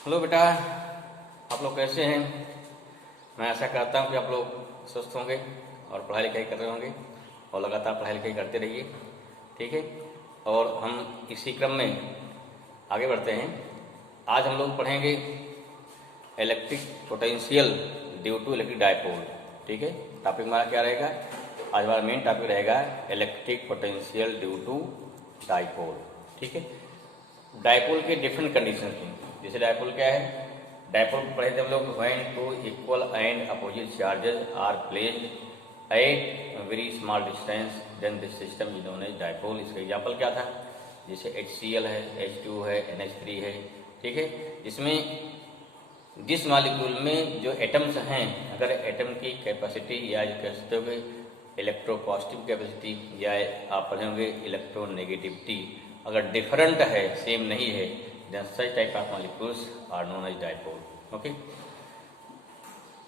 Hello बेटा, आप लोग कैसे हैं। मैं आशा करता हूँ कि आप लोग स्वस्थ होंगे और पढ़ाई लिखाई कर रहे होंगे और लगातार पढ़ाई लिखाई करते रहिए, ठीक है। और हम इसी क्रम में आगे बढ़ते हैं। आज हम लोग पढ़ेंगे electric potential due to electric dipole, ठीक है। टॉपिक हमारा क्या रहेगा, आज हमारा मेन टॉपिक रहेगा electric potential due to dipole, ठीक है। डायपोल के डिफरेंट कंडीशन थी। जैसे डायपोल क्या है, डायपोल पढ़े थे हम लोग, when two equal and opposite charges are placed at very small distance then this system is known as dipole. इसका एग्जाम्पल क्या था, जैसे HCl है, H2 है, NH3 है, ठीक है। इसमें जिस मॉलिक्यूल में जो एटम्स हैं, अगर एटम की कैपेसिटी या कह सकते हो इलेक्ट्रोपॉजिटिव कैपेसिटी या आप पढ़े होंगे इलेक्ट्रोनेगेटिविटी अगर डिफरेंट है, सेम नहीं है, then such type of molecules are known as dipole, okay.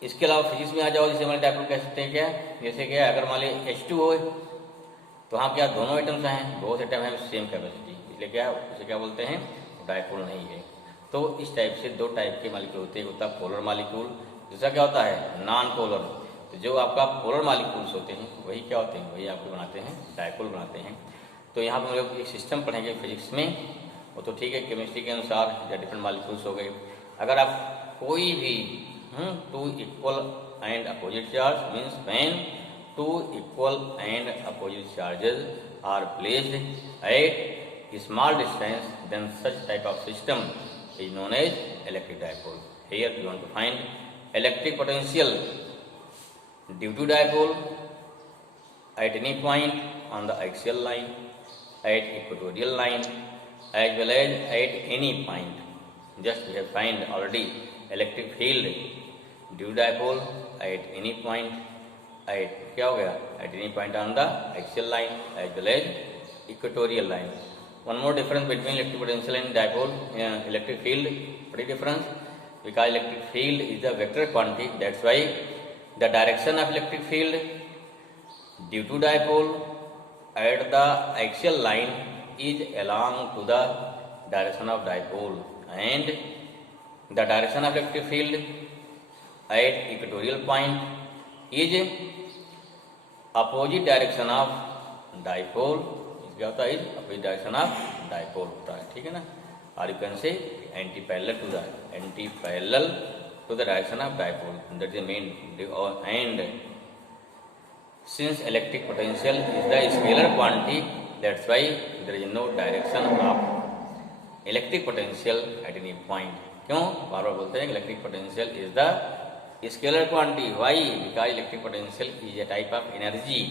इसके अलावा फिजिक्स में आ जाओ, जैसे हमारे डायपोल कह सकते हैं क्या, जैसे क्या अगर मान लीजिए H2 हो तो वहाँ क्या दोनों एटम्स हैं, बोथ एटम हैं सेम कैपेसिटी, इसलिए क्या उसे क्या बोलते हैं, डायपोल नहीं है। तो इस टाइप से दो टाइप के मॉलिक्यूल होते हैं, होता है पोलर मॉलिक्यूल, दूसरा क्या होता है नॉन पोलर। तो जो आपका पोलर मॉलिक्यूल्स होते हैं वही क्या होते हैं, वही आपको बनाते हैं डायपोल बनाते हैं। तो यहाँ पर हम लोग एक सिस्टम पढ़ेंगे फिजिक्स में, वो तो ठीक है, केमिस्ट्री के अनुसार या डिफरेंट मॉलिक्यूल्स हो गए। अगर आप कोई भी two equal and opposite charge means when two equal and opposite charges are placed at small distance then such type of system is known as electric dipole. Here we want to find electric potential due to dipole at any point on the axial line, at equatorial line, as well as at any point. Just we have find already electric field due to dipole at any point, at क्या हो गया, at any point on the axial line as well as equatorial line. One more difference between electric potential and dipole, electric field, pretty difference, because electric field is a vector quantity, that's why the direction of electric field due to dipole at the axial line is along to the direction of dipole, and the direction of electric field at equatorial point is opposite direction of dipole, क्या होता है opposite direction of dipole होता है, ठीक है ना। और you can say anti parallel to the direction of dipole, that is main. And since electric potential is the scalar quantity, that's why there is no direction of electric potential at any point. क्यों बार बार बोलते हैं electric potential is the scalar quantity, why because electric potential is a type of energy,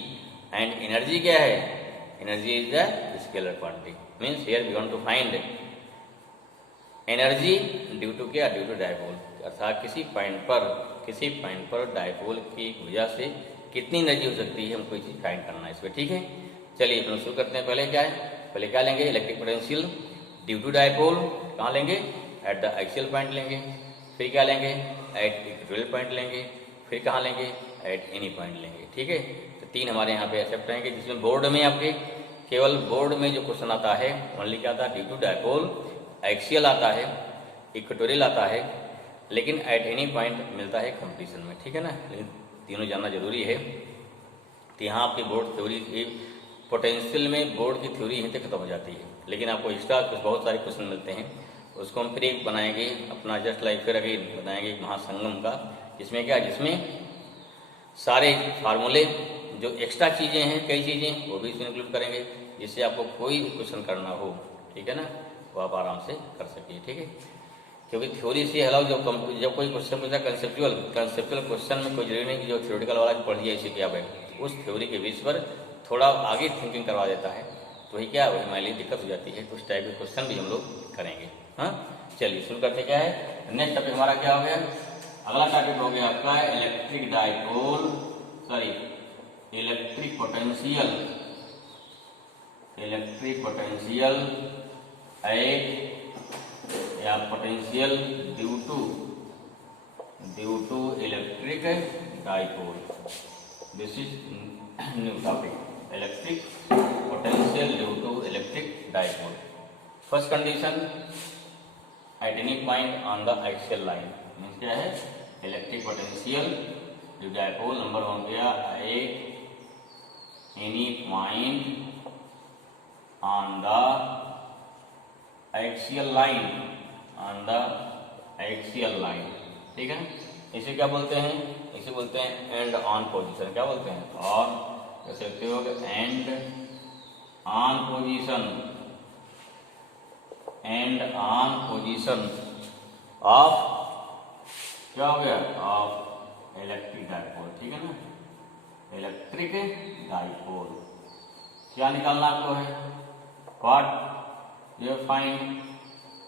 and energy क्या है, energy is the scalar quantity, means here we want to find energy due to क्या, due to dipole, अर्थात किसी point पर dipole की वजह से कितनी एनर्जी हो सकती है, हमको चीज फाइंड करना है इसमें, ठीक है। चलिए हम शुरू करते हैं। पहले क्या है, पहले क्या लेंगे, electric potential due to dipole कहाँ लेंगे, एट द एक्सियल पॉइंट लेंगे, फिर क्या लेंगे एट इक्वेटोरियल पॉइंट लेंगे, फिर कहाँ लेंगे एट एनी पॉइंट लेंगे, ठीक है। तीन हमारे यहाँ पे एक्सेप्ट रहेंगे, जिसमें बोर्ड में आपके केवल बोर्ड में जो क्वेश्चन आता है ओनली क्या आता है, ड्यू टू डायपोल, एक्सियल आता है, इक्वेटोरियल आता है, लेकिन एट एनी पॉइंट मिलता है कंप्लीशन में, ठीक है ना। लेकिन तीनों जानना जरूरी है। तो यहाँ आपकी बोर्ड थ्योरी पोटेंशियल में बोर्ड की थ्योरी यहीं तक खत्म हो जाती है, लेकिन आपको एक्स्ट्रा कुछ बहुत सारे क्वेश्चन मिलते हैं, उसको हम फिर एक बनाएंगे अपना जस्ट लाइक फिर अगेन बनाएंगे महासंगम का, जिसमें क्या, जिसमें सारे फार्मूले जो एक्स्ट्रा चीज़ें हैं, कई चीज़ें वो भी इसमें इंक्लूड करेंगे, जिससे आपको कोई भी क्वेश्चन करना हो, ठीक है ना, वो आप आराम से कर सकिए, ठीक है। क्योंकि थ्योरी से अलावा जब कोई क्वेश्चन पूछता है कंसेप्चुअल क्वेश्चन में कोई जरूरी नहीं कि जो थ्योरेटिकल वाला पढ़िए इसी क्या है, उस थ्योरी के बेस पर थोड़ा आगे थिंकिंग करवा देता है, तो वही क्या, वही हमारे लिए दिक्कत हो जाती है। तो उस टाइप के क्वेश्चन भी हम लोग करेंगे। हाँ चलिए शुरू करते क्या है, नेक्स्ट टॉपिक हमारा क्या हो गया, अगला टॉपिक हो गया आपका electric dipole, sorry electric potential at या potential due to electric dipole. This is new topic, electric potential due to electric dipole. First condition, at any point on the axial line. Means क्या है, electric potential जो dipole number हो गया at any point on the axial line, on the axial line, ठीक है। इसे क्या बोलते हैं, इसे बोलते हैं एंड ऑन पोजीशन। क्या बोलते हैं, ऑन, जैसे लिखते हो and on position, and on position of, क्या हो गया, ऑफ इलेक्ट्रिक डाइपोल, ठीक है ना, इलेक्ट्रिक डाइपोल। क्या निकालना आपको है, what you find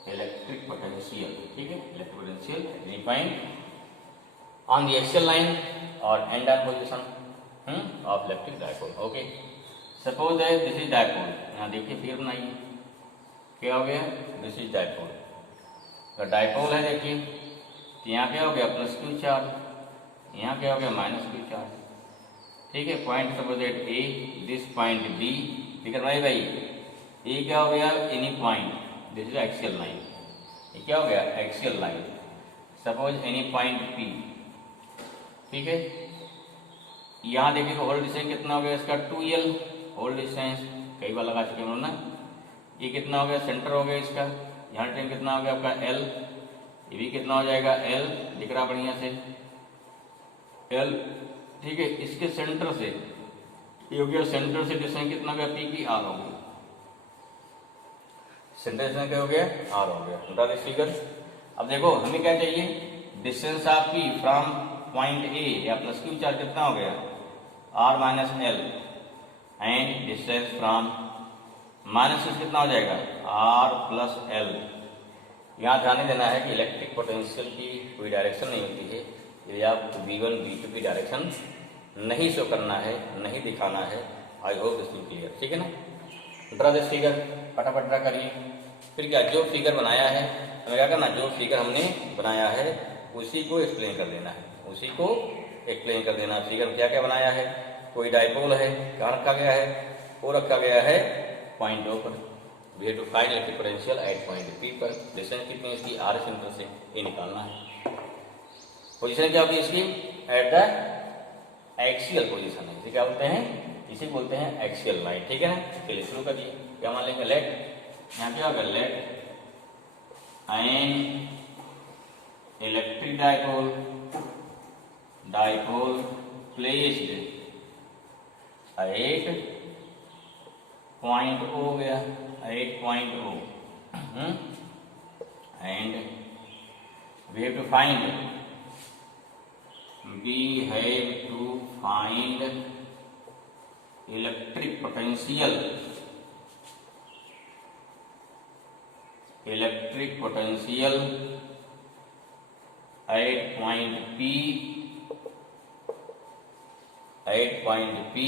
electric potential, ठीक है, electric potential any point on the axial line और and on position of electric dipole. Okay, suppose है दिस इज डाइपोल, यहाँ देखिए फिर बनाइए, क्या हो गया, दिस इज डाइपोल, तो डाइपोल है देखिए, तो यहाँ क्या हो गया प्लस क्यू चार्ज, यहाँ क्या हो गया माइनस क्यू चार्ज, ठीक है। Point suppose at A, this point B, ठीक है भाई, ए क्या हो गया any point, this is axial line, ये क्या हो गया axial line, suppose any point P, ठीक है। यहाँ देखिए होल्ड डिस्टेंस कितना हो गया इसका 2L, होल्ड डिस्टेंस कई बार लगा चुके हम ना, ये कितना हो गया सेंटर हो गया इसका, यहाँ डिस्टेंस कितना हो गया आपका L, ये भी कितना हो जाएगा L, दिख रहा बढ़िया से L, ठीक है। इसके सेंटर से ये हो गया, सेंटर से डिस्टेंस कितना हो गया P की R हो गया, सेंटर डिस्टेंस क्या हो गया R हो गया, ड्रा दिस फिगर। अब देखो हमें क्या चाहिए, distance of P from point A या प्लस क्यू चार्ज कितना हो गया R minus L, and distance from minus कितना हो जाएगा R प्लस L। यहाँ ध्यान देना है कि इलेक्ट्रिक पोटेंशियल की कोई डायरेक्शन नहीं होती है, यदि आप V1 V2 की डायरेक्शन नहीं शो करना है, नहीं दिखाना है। I hope this will clear, ठीक है ना। ड्रा दिस फिगर, फटाफट ड्रा करिए। फिर क्या, जो फिगर बनाया है हमें क्या करना, जो फिगर हमने बनाया है उसी को एक्सप्लेन कर देना है, उसी को एक्सप्लेन कर देना। फिगर में क्या क्या बनाया है, कोई डाइपोल है, कहाँ रखा गया है, वो रखा गया है पॉइंट O पर। We have to find electric potential at point P पर। डिस्टेंस कितनी है इसकी R सेंटर से, ये निकालना है। पोजीशन क्या होगी इसकी, एट द एक्सियल पोजीशन है, इसे क्या बोलते हैं, इसे बोलते हैं एक्सियल लाइन, ठीक है ना। चलिए शुरू करिए, क्या मान लेंगे, लेट, यहाँ क्या होगा let an electric dipole, dipole placed at point O गया, at point O, and we have to find, we have to find electric potential, electric potential at point P, at point P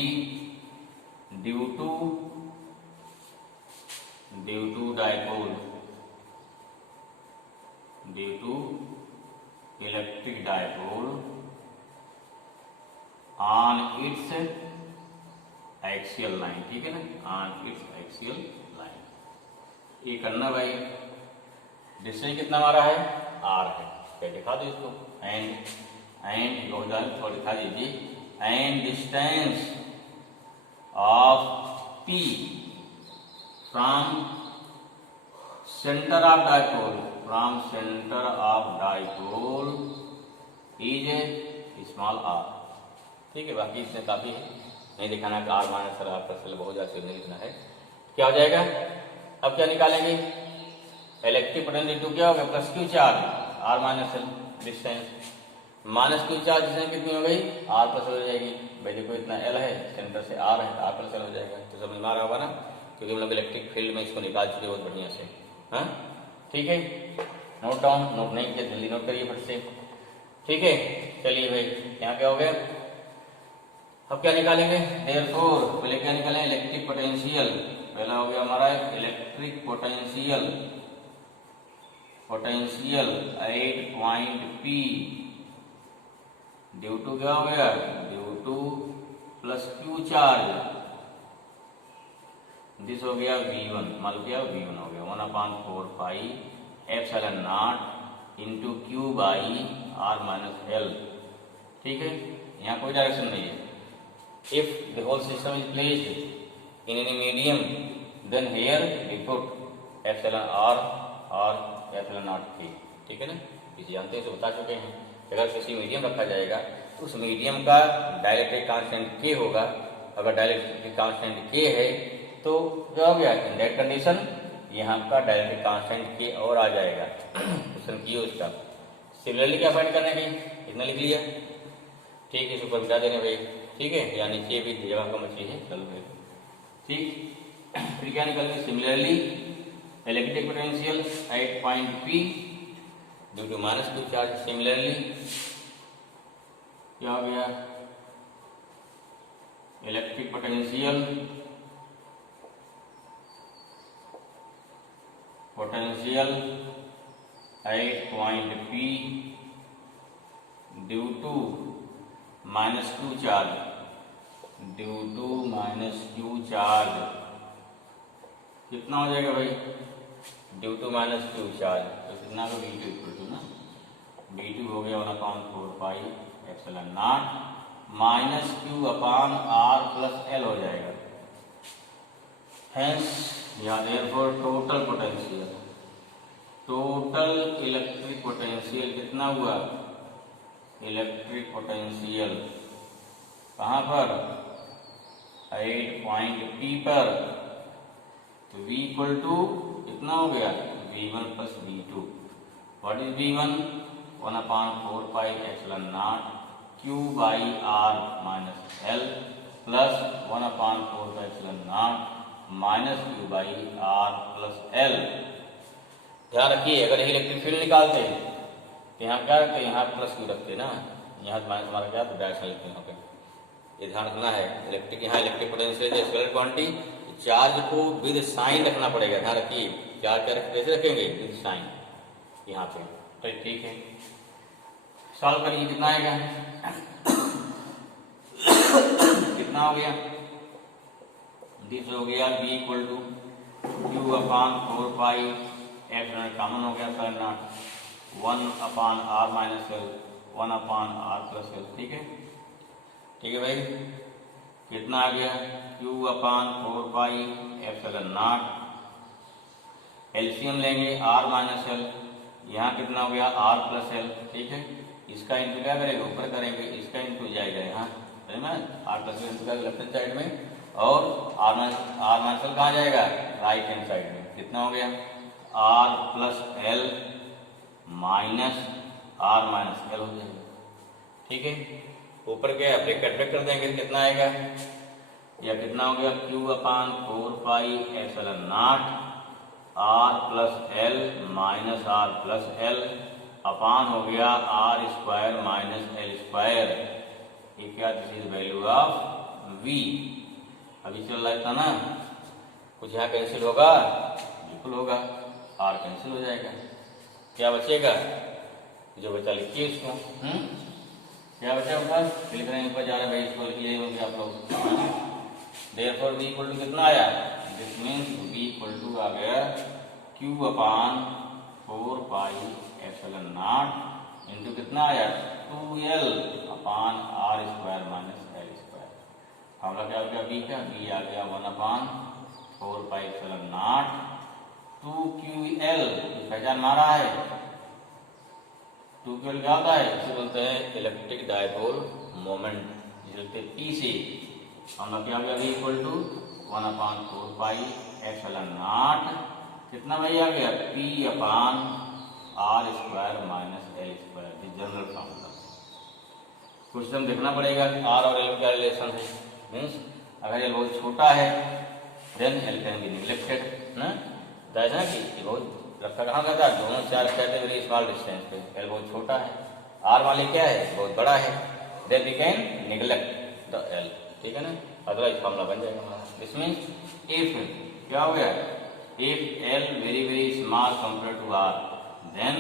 due to dipole, due to electric dipole on its axial line, ठीक है ना, on its axial line। ये करना भाई, distance कितना हमारा है R है, क्या दिखा दो इसको, एंड और दिखा दीजिए, and distance of P from centre of dipole, from centre of dipole is small r, ठीक है। बाकी इसमें काफी है, नहीं दिखाना कि R minus R plus L बहुत ज्यादा नहीं लिखना है। क्या हो जाएगा, अब क्या निकालेंगे, इलेक्ट्रिक पोटेंशियल टू क्या हो गया plus Q charge, R minus L distance, minus Q charge distance कितनी हो गई R प्लस L हो जाएगी। भाई देखो इतना L है, सेंटर से R है, R प्लस L हो जाएगा, तो समझ में आ रहा होगा ना, क्योंकि हम लोग इलेक्ट्रिक फील्ड में इसको निकाल चुके बहुत बढ़िया से, हाँ ठीक है। नोट डाउन, नोट नहीं किया जल्दी नोट करिए फट से, ठीक है। चलिए भाई यहाँ क्या हो गया, अब क्या निकालेंगे, देयरफॉर पहले क्या निकालें, इलेक्ट्रिक पोटेंशियल, पहला हो गया हमारा electric potential, potential at point P due to क्या हो गया, due to plus Q charge, this हो गया V1, मान लो क्या V1 हो गया 1/4 pi epsilon naught into Q by R minus L. ठीक है, यहाँ कोई डायरेक्शन नहीं है। If the whole system is placed in any medium then here we put epsilon R और एप्सिलॉन नॉट के। ठीक है ना, इसे जानते हैं, बता चुके हैं। अगर किसी मीडियम रखा जाएगा तो उस मीडियम का डाइलेक्ट्रिक कांस्टेंट के होगा। अगर डाइलेक्ट्रिक कांस्टेंट के है तो क्या हो गया, इन दैट कंडीशन यहाँ का डाइलेक्ट्रिक कांस्टेंट के और आ जाएगा। क्वेश्चन किए उसका। सिमिलरली क्या फाइंड करना है, इतना लिख लिया। ठीक है, इस ऊपर बिता देने भाई। ठीक है, या नीचे भी जगह कम अच्छी है, चलो भाई। ठीक, फिर क्या निकल गया, similarly electric potential at point P due to minus Q charge. Similarly क्या हो गया, electric potential at point P due to minus Q charge, due to minus Q charge कितना हो जाएगा भाई, due to minus Q charge तो कितना को डी टू इक्वल टू ना, डी टू हो गया 1/4 pi epsilon naught minus Q upon R plus L हो जाएगा। हेंस या therefore total potential, total electric potential कितना हुआ, इलेक्ट्रिक पोटेंशियल कहाँ पर, 8 पॉइंट P पर, तो V इक्वल टू कितना हो गया, V1 plus V2। What is V1, 1/4 pi epsilon naught Q by R minus L plus 1/4 pi epsilon naught minus Q by R plus L. ध्यान रखिए, अगर यही इलेक्ट्रिक फील्ड निकालते हैं तो यहाँ क्या रखते हैं, यहाँ प्लस क्यू रखते ना, यहाँ माइनस हमारा क्या तो डायरेक्शन लिखते हैं। यहाँ पे ये ध्यान रखना है, इलेक्ट्रिक यहाँ इलेक्ट्रिक पोटेंशियल है स्केलर क्वांटिटी, चार्ज को विद साइन रखना पड़ेगा। ध्यान रखिए, चार्ज कैसे रखेंगे, विद साइन यहाँ पे। तो ठीक है, सॉल्व करिए, कितना आएगा, कितना हो गया, दिस हो गया B equal to Q upon 4 pi epsilon common हो गया sign naught 1/r minus L 1/r plus L. ठीक है, ठीक है भाई, कितना आ गया, Q upon 4 pi epsilon naught, LCM लेंगे R माइनस एल, यहाँ कितना हो गया R प्लस एल। ठीक है, इसका इंटू क्या करेंगे, ऊपर करेंगे, इसका इंटू जाएगा यहाँ, है ना, R plus L into left hand side में, और R माइनस एल कहाँ जाएगा, राइट हैंड साइड में। कितना हो गया, R plus L minus R minus L हो जाएगा। ठीक है, ऊपर क्या ब्रैकेट कर देंगे, कितना आएगा, या कितना हो गया, Q upon 4 pi epsilon naught R plus L minus R plus L upon हो गया R square minus L square. ये क्या, this is value of V। अभी चल रहा था ना, कुछ यहाँ कैंसिल होगा, बिल्कुल होगा, R कैंसिल हो जाएगा, क्या बचेगा, जो बचा लिखिए इसको। क्या बचा होगा, लिख रहे हैं ऊपर जा रहे भाई, इसको लिखिए होंगे आप लोग। देयरफॉर V इक्वल टू कितना आया, this means V equal to आ गया Q upon 4 pi epsilon naught into कितना आया 2L upon R square minus L square. Formula क्या हो गया V का, V आ गया 1/4 पाई एप्सिलॉन नॉट 2QL, पहचान मारा है, 2QL क्या होता है, इसे बोलते हैं इलेक्ट्रिक डायपोल मोमेंट, जिसे बोलते हैं P से। फॉर्मूला क्या हो गया, V equal to 1/4 pi epsilon naught कितना भाई आ गया, P upon R square minus L square, general formula. Question देखना पड़ेगा R और L का रिलेशन है, मीन्स अगर ये बहुत छोटा है then L can be neglected ना, ना कि बहुत रखा कहाँ का था, दोनों चार कहते वेरी स्मॉल डिस्टेंस पे, L बहुत छोटा है, R वाले क्या है, बहुत बड़ा है, then we can neglect the L। ठीक है ना, अदरवाइज फॉर्मूला बन जाएगा हमारा। दिस मीन्स इफ क्या हो गया, if L very small compare to R then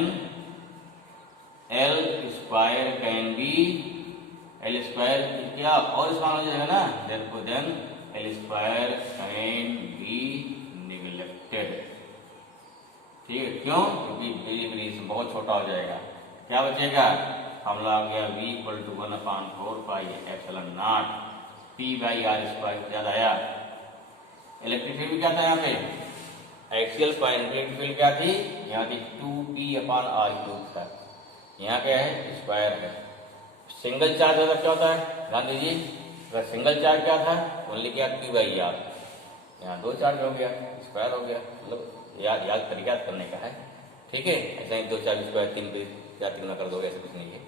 L square can be, L square क्या और स्मॉल हो जाएगा ना, then L square can be neglected. ठीक है, क्यों? क्योंकि वेरी बहुत छोटा हो जाएगा। क्या बचेगा? फॉर्मूला आ गया v equal to 1/4 pi epsilon naught p by R square. याद आया? इलेक्ट्रिक फील्ड क्या था यहाँ पे? एक्सियल इलेक्ट्रिक फील्ड क्या थी? यहाँ थी 2p/r³ था। यहाँ क्या है? स्क्वायर है। सिंगल चार्ज अगर क्या होता है ध्यान दीजिए, अगर सिंगल चार्ज क्या था? ओनली क्या? q by R. यहाँ दो चार्ज हो गया, स्क्वायर हो गया। मतलब याद तरीका याद करने का है, ठीक है। ऐसा ही दो चार्ज स्क्वायर 3 पे या 3 में कर दोगे, ऐसा कुछ नहीं है,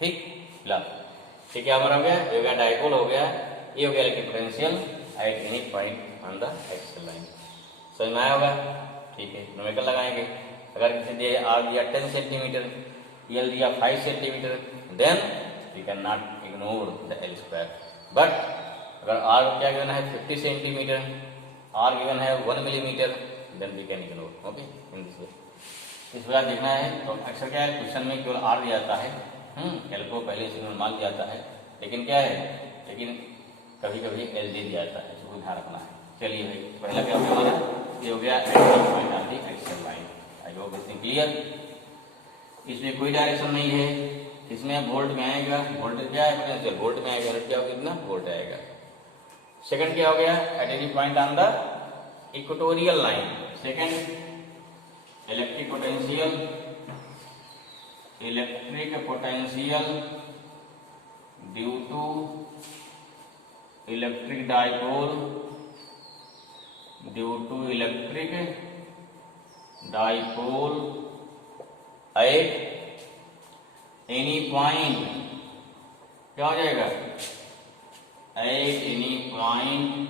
ठीक। फिलहाल ठीक है, हमारा हो गया, ये हो गया डाइपोल हो गया, ये हो गया electric potential at any point on the axial line. समझ में आया होगा? ठीक है, न्यूमेरिकल लगाएंगे। अगर किसी दिए आर दिया 10 सेंटीमीटर, एल दिया 5 centimetre, then we can not ignore the L square. But अगर आर क्या गिवन है 50 सेंटीमीटर, आर गिवन है 1 millimetre, then we can ignore. Okay, in this way इस प्रकार देखना है। तो अक्सर क्या है क्वेश्चन में केवल आर दिया जाता है, एल को पहले से मान दिया जाता है, लेकिन क्या है, लेकिन कभी कभी एल दे दिया जाता है, इसको ध्यान रखना है। चलिए भाई, पहला क्या हो गया हमारा? ये हो गया point on the axial line. I hope this clear. इसमें कोई डायरेक्शन नहीं है, इसमें वोल्ट में आएगा, वोल्ट क्या है? पोटेंशियल वोल्ट में आएगा, क्या होगा? कितना वोल्ट आएगा। सेकंड क्या हो गया? At any point on the equatorial line. Second electric potential due to electric dipole at any point, क्या हो जाएगा? At any point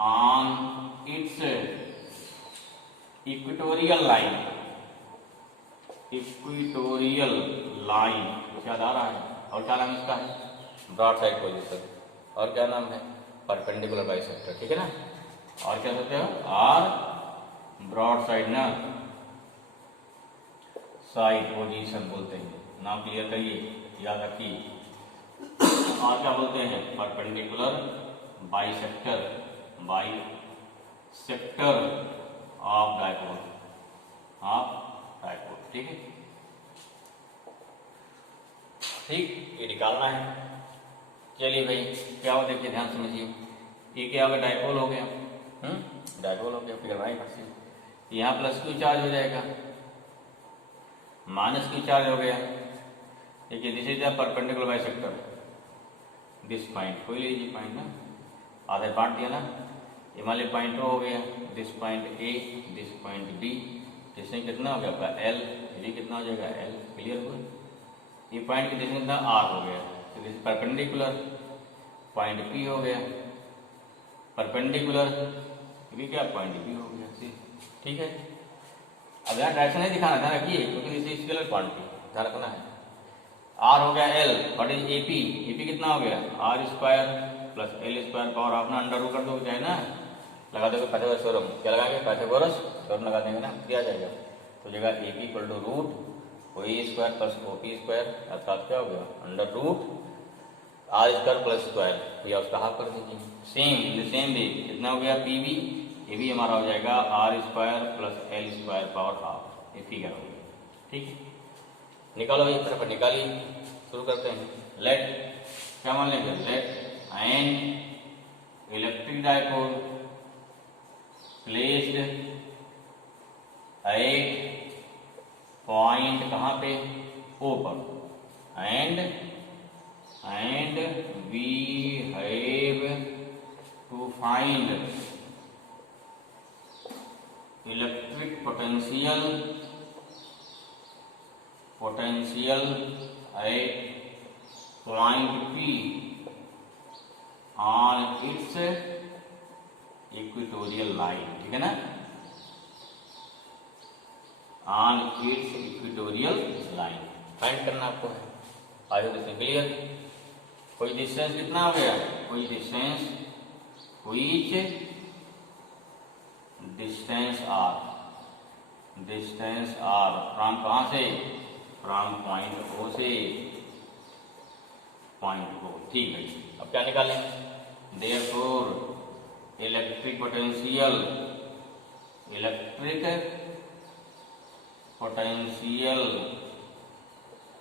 on its equatorial line. याद आ रहा है? और क्या नाम इसका है? Broad side position. और क्या नाम है? परपेंडिकुलर बाइसेक्टर, ठीक है ना। और क्या कहते हो? आर ब्रॉड साइड ना, साइड पोजीशन बोलते हैं। नाम क्लियर करिए, याद रखिए। और क्या बोलते हैं? परपेंडिकुलर बाइसेक्टर ऑफ डाइपोल, ठीक है। ठीक, ये निकालना है। चलिए भाई, क्या हो देखिए, ध्यान समझिए। ये क्या होगा? डाइपोल हो गया, डाइपोल हो गया। फिर भाई यहाँ प्लस क्यू चार्ज हो जाएगा, माइनस क्यू चार्ज हो गया। देखिए this is the perpendicular bisector, this point कोई लीजिए पॉइंट ना, आधे बांट दिया ना। ये मान लीजिए पॉइंट हो गया, this point A, this point B, distance कितना हो गया आपका? एल, ये कितना हो जाएगा? एल। क्लियर हुआ? ये पॉइंट की डिस्टेंस कितना? आर हो गया। तो दिस परपेंडिकुलर पॉइंट पी हो गया, परपेंडिकुलर ये क्या? पॉइंट बी हो गया, ठीक है। अब यहाँ डायरेक्शन नहीं दिखाना, ध्यान रखिए, क्योंकि इसे स्केलर क्वांटिटी ध्यान रखना है। आर हो गया L, what is AP? AP कितना हो गया? R square plus L square power half ना, अंडर रूट कर दो चाहे ना, लगा दोगे पाइथागोरस थ्योरम। क्या लगाएंगे? पाइथागोरस थ्योरम लगा देंगे ना, क्या जाएगा? तो जगह AP equal to root O A square plus O P square, अर्थात क्या हो गया? Under root R square plus square, या उसका हाफ कर दीजिए। सेम वे कितना हो गया? पी बी, ये भी हमारा हो जाएगा R square plus L square power half, ये फिगर हो गया, ठीक है। निकालो, एक तरफ निकालिए, शुरू करते हैं। लेट क्या मान लेंगे? Let an electric dipole placed at point कहाँ पे? ओ पर, and we have to find electric potential at point P on its equatorial line, ठीक है ना, on its equatorial line find करना आपको है। आगे देखते हैं, क्लियर। कोई डिस्टेंस कितना हो गया? कोई distance which distance R from कहाँ से? फ्रॉम पॉइंट ओ से पॉइंट ओ, ठीक है। अब क्या निकालें? Therefore electric potential potential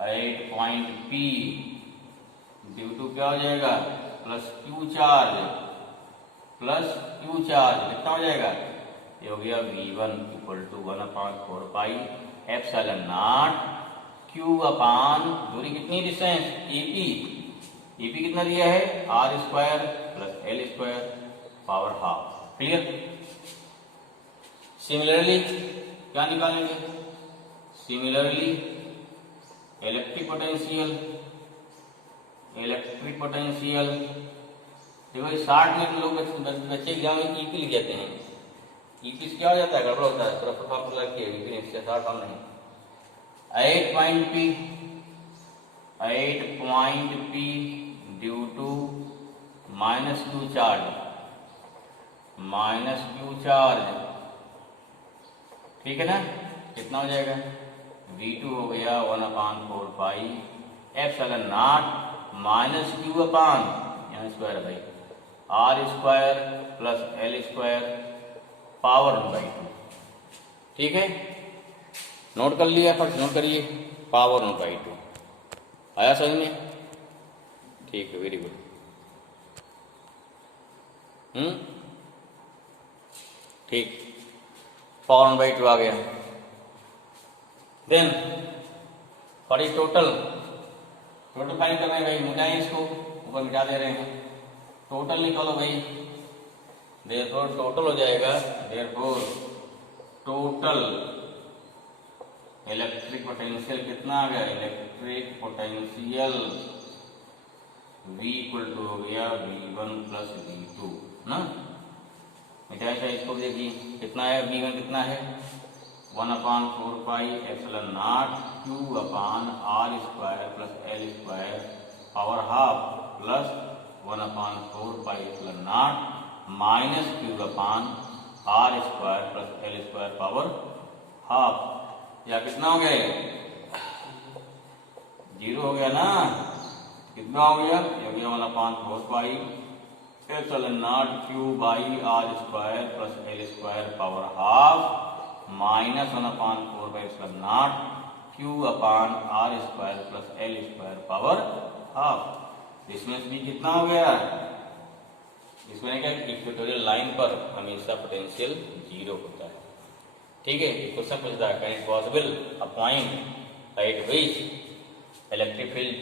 at point P due to क्या हो जाएगा प्लस क्यू चार्ज कितना हो जाएगा, ये हो गया V1 equal to 1/4 pi epsilon naught Q upon दूरी कितनी डिस्टेंस EP कितना दिया है R square plus L square power half. Clear. Similarly क्या निकालेंगे, सिमिलरली इलेक्ट्रिक पोटेंशियल देखो 60 में लोग बच्चे एग्जाम में EP लिख जाते हैं, EP से क्या हो जाता है गड़बड़ होता है, पूरा फॉर्मूला किया EP से 60 हम नहीं। 8 point P due to minus Q charge ठीक है ना, कितना हो जाएगा V2 हो गया 1/4 pi epsilon naught minus Q upon यहाँ स्क्वायर भाई R square plus L square power 1/2। ठीक है, नोट कर लिया, फर्स्ट नोट करिए पावर 1/2 आया समझ में, ठीक है वेरी गुड। ठीक पावर 1/2 आ गया। देन फॉर ये टोटल फाइंड करना है भाई, मिटाएं इसको, ऊपर मिटा दे रहे हैं, टोटल निकालो भाई। देयरफॉर टोटल हो जाएगा, देयरफॉर टोटल इलेक्ट्रिक पोटेंशियल कितना आ गया, electric potential V equal to हो गया V1 प्लस V2 ना, मिटाया इसको देखिए कितना है, V1 कितना है 1/4 पाई एप्सिलॉन नॉट Q अपान R square plus L square power half plus 1/4 pi epsilon naught minus Q अपान R square plus L square power half, या कितना हो गया 0 हो गया ना, कितना हो गया, ये हो गया 1/4 pi epsilon naught Q by R square plus L square power half minus 1/4 pi epsilon naught Q upon R square plus L square power half. इसमें भी कितना हो गया, इसमें क्या इक्वेटोरियल लाइन पर हमेशा पोटेंशियल 0 होता है। ठीक है, क्वेश्चन पूछता है can it possible a point at which electric field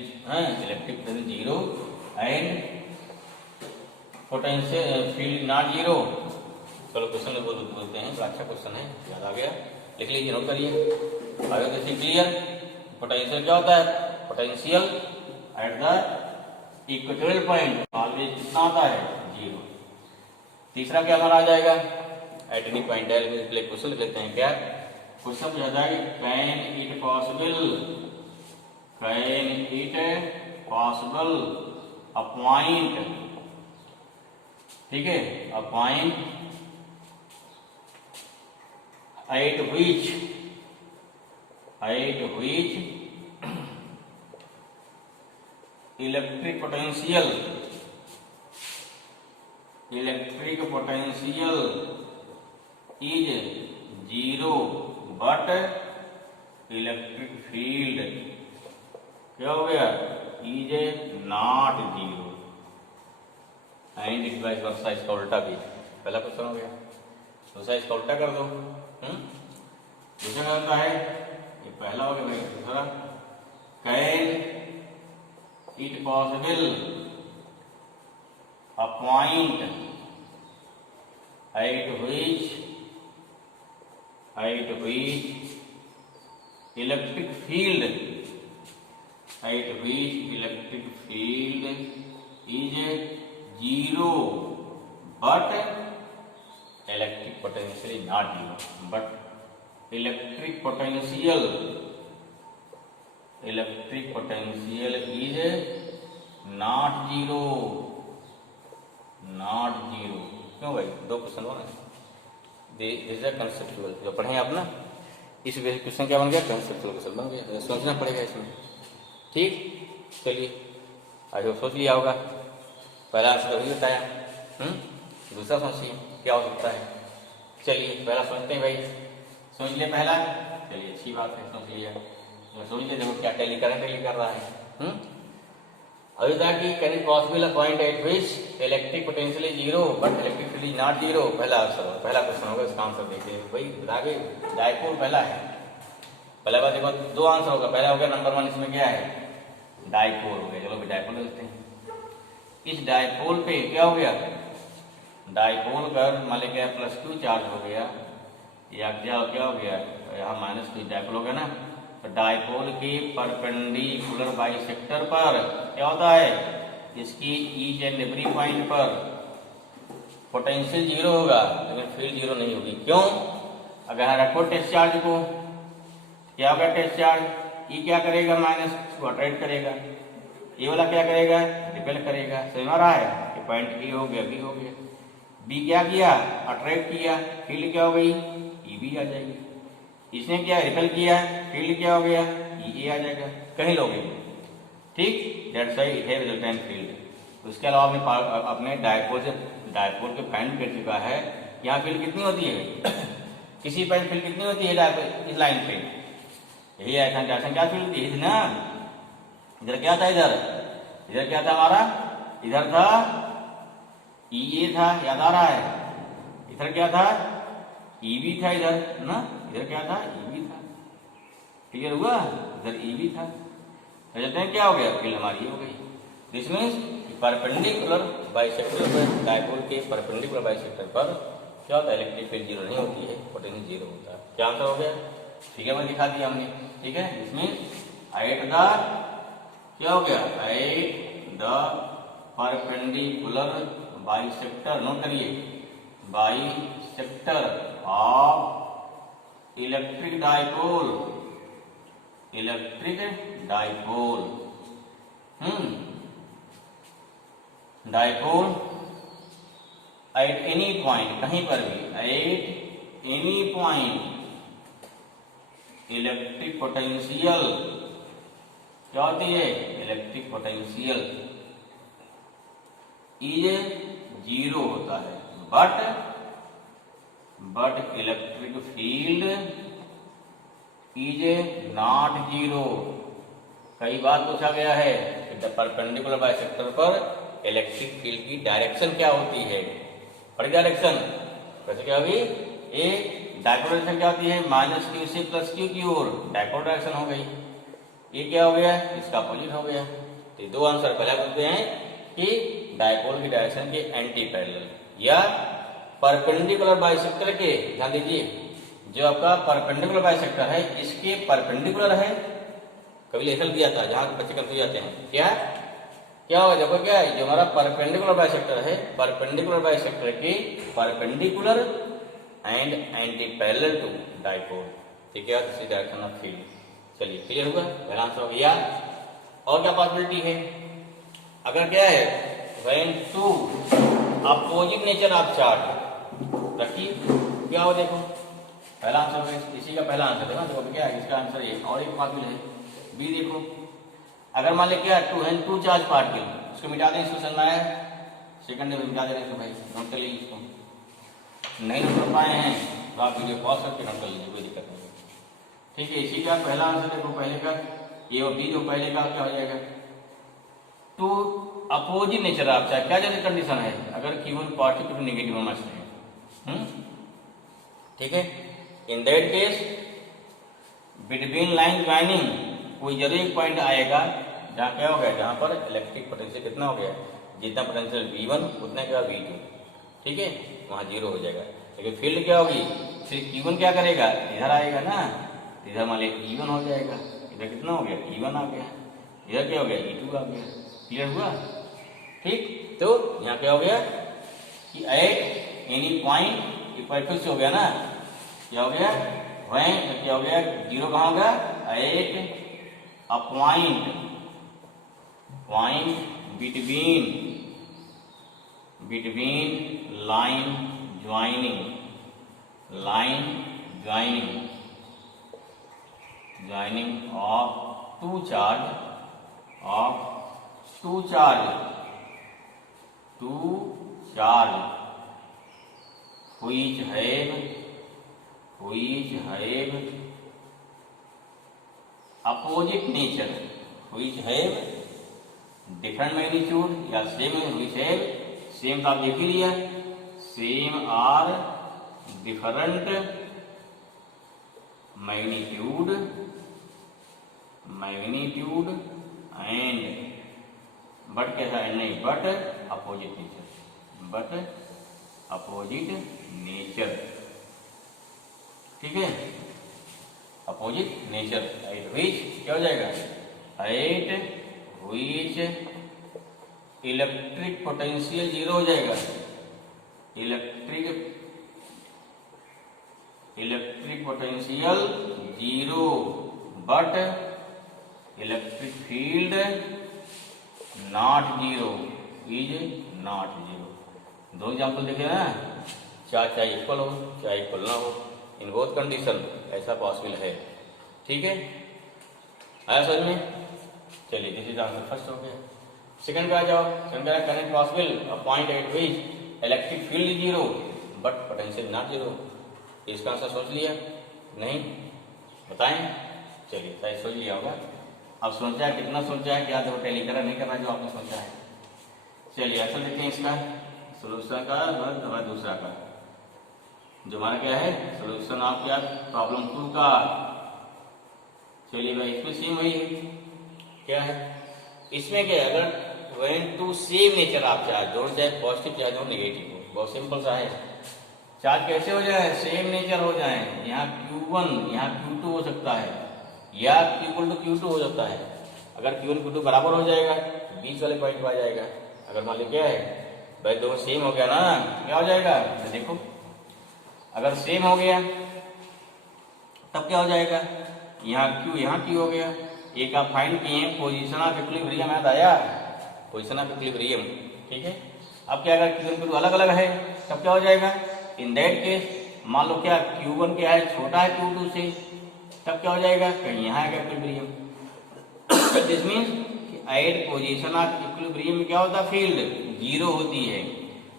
0 and potential field not 0। चलो क्वेश्चन में बोलते हैं, बड़ा अच्छा क्वेश्चन है, याद आ गया, लिख लीजिए, नोट करिए आगे देखिए। क्लियर, पोटेंशियल क्या होता है, potential at the equatorial point always कितना होता है 0। तीसरा क्या हमारा आ जाएगा, एट एनी पॉइंट एल में क्वेश्चन लिख लेते हैं, क्या क्वेश्चन पूछा है can it possible a point, ठीक है, a point at which electric potential is 0 but electric field क्या हो गया, is not 0 and it vice versa, इसका उल्टा भी। पहला क्वेश्चन हो गया, दूसरा इसका उल्टा कर दो। दूसरा क्या होता है, ये पहला हो गया भाई, दूसरा can it possible a point at which electric field is 0 but electric potential is not 0, but electric potential is not 0। क्यों भाई, दो क्वेश्चन हो रहे हैं, दिस इज कंसेप्चुअल, जो पढ़े आप ना, इस क्वेश्चन क्या बन गया, कंसेप्चुअल क्वेश्चन बन गया, सोचना पड़ेगा इसमें। ठीक, चलिए आज सोच लिया होगा, पहला आंसर अभी बताया, दूसरा सोचिए क्या हो सकता है। चलिए पहला सोचते हैं भाई, सोच लिया पहला, चलिए अच्छी बात है, समझ लिया। तो समझ लिया, देखो क्या टेली कर रहा है। अभी तक कि can it possible a point eight which electric potential is zero but electric field is not zero. पहला क्वेश्चन होगा, इसका आंसर देखिए भाई, बता के डायपोल पहला है। पहला बात देखो, दो आंसर होगा, पहला हो गया नंबर 1, इसमें क्या है डायपोल हो गया। चलो भाई डायपोल लिखते हैं। इस डायपोल पे क्या हो गया, डायपोल कर मान लिया क्या +2 चार्ज हो गया, या क्या हो गया यहाँ -2 डायपोल हो गया ना। तो डायपोल के परपेंडिकुलर बाइसेक्टर पर क्या होता है, इसकी ईच एंड एवरी पॉइंट पर पोटेंशियल जीरो होगा लेकिन फील्ड जीरो नहीं होगी। क्यों? अगर यहाँ रखो टेस्ट चार्ज को, क्या होगा टेस्ट चार्ज, ई क्या करेगा माइनस को अट्रैक्ट करेगा, ये वाला क्या करेगा रिपेल करेगा। समझ आ रहा है कि पॉइंट ए हो गया, बी हो गया, बी क्या किया अट्रैक्ट किया, फील्ड क्या हो गई ई बी आ जाएगी। इसने क्या रिपेल किया, फील्ड क्या हो गया ई ए आ जाएगा, कहीं लोगे ठीक। That's why it have resultant field. उसके अलावा अपने डायपोल के फाइंड कर चुका है, यहाँ फील्ड कितनी होती है किसी पॉइंट फील्ड कितनी होती है डायपोल इस लाइन पे, यही है क्या फील्ड होती है ना। इधर क्या था, इधर क्या था हमारा, इधर था ई ए था, याद आ रहा है। इधर क्या था ई बी था, इधर ना, इधर क्या था ई बी था, क्लियर हुआ, इधर ई बी था। रिजल्टेंट क्या हो गया, फील्ड हमारी हो गई। दिस मीन्स परपेंडिकुलर बाइसेक्टर पर, डायपोल के परपेंडिकुलर बाइसेक्टर पर क्या होता है, इलेक्ट्रिक फील्ड जीरो नहीं होती है, पोटेंशियल जीरो होता है। क्या आंसर हो गया, फिगर में दिखा दिया हमने, ठीक है। दिस मीन्स एट द क्या हो गया, at the perpendicular bisector, note करिए, bisector of electric dipole, electric dipole, dipole at any point, कहीं पर भी, at any point electric potential क्या होती है, इलेक्ट्रिक पोटेंशियल इज जीरो होता है, but electric field is not zero. कई बार पूछा गया है कि परपेंडिकुलर बाइसेक्टर पर इलेक्ट्रिक फील्ड की डायरेक्शन क्या होती है, बड़ी डायरेक्शन कैसे क्या होगी, ए डायपोल डायरेक्शन क्या होती है -q से +q की ओर, डायपोल डायरेक्शन हो गई। ये क्या हो गया, इसका अपोजिट हो गया। तो ये दो आंसर पहले बोलते हैं कि डायपोल की डायरेक्शन के एंटी पैरेलल या परपेंडिकुलर बाइसेक्टर के, ध्यान दीजिए जो आपका परपेंडिकुलर बाइसेक्टर है इसके परपेंडिकुलर है, कभी लेखल दिया था जहां बच्चे कंफ्यूज जाते हैं, क्या होगा देखो, क्या है जो हमारा परपेंडिकुलर बाइसेक्टर है, परपेंडिकुलर बाइसेक्टर के perpendicular and anti parallel to dipole, ठीक है, this is direction of field. चलिए क्लियर हुआ, पहला आंसर हो गया। और क्या पॉसिबिलिटी है, अगर क्या है when two opposite nature of charge, रखिए क्या हो देखो, पहला आंसर है इसी का पहला आंसर है ना, देखो क्या है इसका आंसर ये, और एक पॉसिबल है बी। देखो अगर मान ले क्या टू चार्ज पार्टिकल, इसको मिटा दें, इसको समझना है सेकंड में मिटा दे रहे हैं, भाई नोट कर लीजिए, इसको नहीं नोट कर पाए हैं तो आप वीडियो पॉज करके नोट कर लीजिए, कोई दिक्कत नहीं, ठीक है। इसी का पहला आंसर देखो, पहले का ए और बी, जो पहले का क्या हो जाएगा, two opposite nature of charge, क्या जैसे कंडीशन है, अगर केवल पॉजिटिव नेगेटिव मास है, ठीक है। In that case between line joining कोई जरूर एक पॉइंट आएगा जहाँ क्या हो गया, जहाँ पर इलेक्ट्रिक पोटेंशियल कितना हो गया, जितना पोटेंशियल V1 उतना क्या V2, ठीक है, वहाँ जीरो हो जाएगा। लेकिन फील्ड क्या होगी, फिर Q1 क्या करेगा, इधर आएगा ना, इधर मान लिया E1 हो जाएगा, इधर कितना हो गया E1 आ गया, इधर क्या हो गया E2 आ गया, क्लियर हुआ, ठीक। तो यहाँ क्या हो गया कि एट एनी पॉइंट, ये परफेक्ट हो गया ना, क्या हो गया वहीं, क्या हो गया जीरो कहाँ होगा, at a point between line joining of two charge which have opposite nature which have different magnitude या सेम व्हिच हैव सेम तो आप देख ही लिया, same are different magnitude and but कैसा है नहीं बट अपोजिट नेचर, ठीक है, अपोजिट नेचर एट व्हिच क्या हो जाएगा, at which electric potential zero हो जाएगा, electric potential zero but electric field not zero, is not zero. दो एग्जाम्पल देखे ना, चाहे इक्वल हो चाहे इक्वल ना हो, इन बोथ कंडीशन ऐसा पॉसिबल है, ठीक है, आया समझ में। चलिए दिस इज आंसर फर्स्ट हो गया। सेकंड पे आ जाओ, सेकंड पे can it possible a point at which electric field is zero but potential not zero. इसका आंसर सोच लिया नहीं, बताएं। चलिए शायद सोच लिया होगा। अब सोचा है, कितना सोचा है, क्या देखो टैली करा नहीं करना जो आपने सोचा है। चलिए आंसर देखते हैं इसका, सोल्यूशन का और दूसरा का, जो हमारा क्या है सोल्यूशन ऑफ क्या प्रॉब्लम 2 का। चलिए भाई इसमें सेम वही है, क्या है इसमें क्या है, अगर व्हेन टू सेम नेचर आप चार्ज दोनों चाहे पॉजिटिव चार्ज हो नेगेटिव हो, बहुत सिंपल सा है। चार्ज कैसे हो जाए, सेम नेचर हो जाए, यहाँ Q1 यहाँ Q2 हो सकता है या Q to Q2 हो सकता है। अगर Q1 Q2 बराबर हो जाएगा तो बीच वाले पॉइंट पर आ जाएगा। अगर मान लीजिए क्या है भाई दोनों सेम हो गया ना, क्या हो जाएगा तो देखो, अगर सेम हो गया तब क्या हो जाएगा, यहाँ Q हो गया। एक आप फाइंड किए पोजीशन ऑफ इक्विलिब्रियम, याद आया पोजीशन ऑफ इक्विलिब्रियम, ठीक है। अब क्या अगर Q1 Q2 अलग अलग है तब क्या हो जाएगा, इन दैट केस मान लो क्या Q1 क्या है छोटा है Q2 से, तब क्या हो जाएगा कहीं यहाँ आएगा equilibrium. This means at position of equilibrium में क्या होता है, फील्ड जीरो होती है।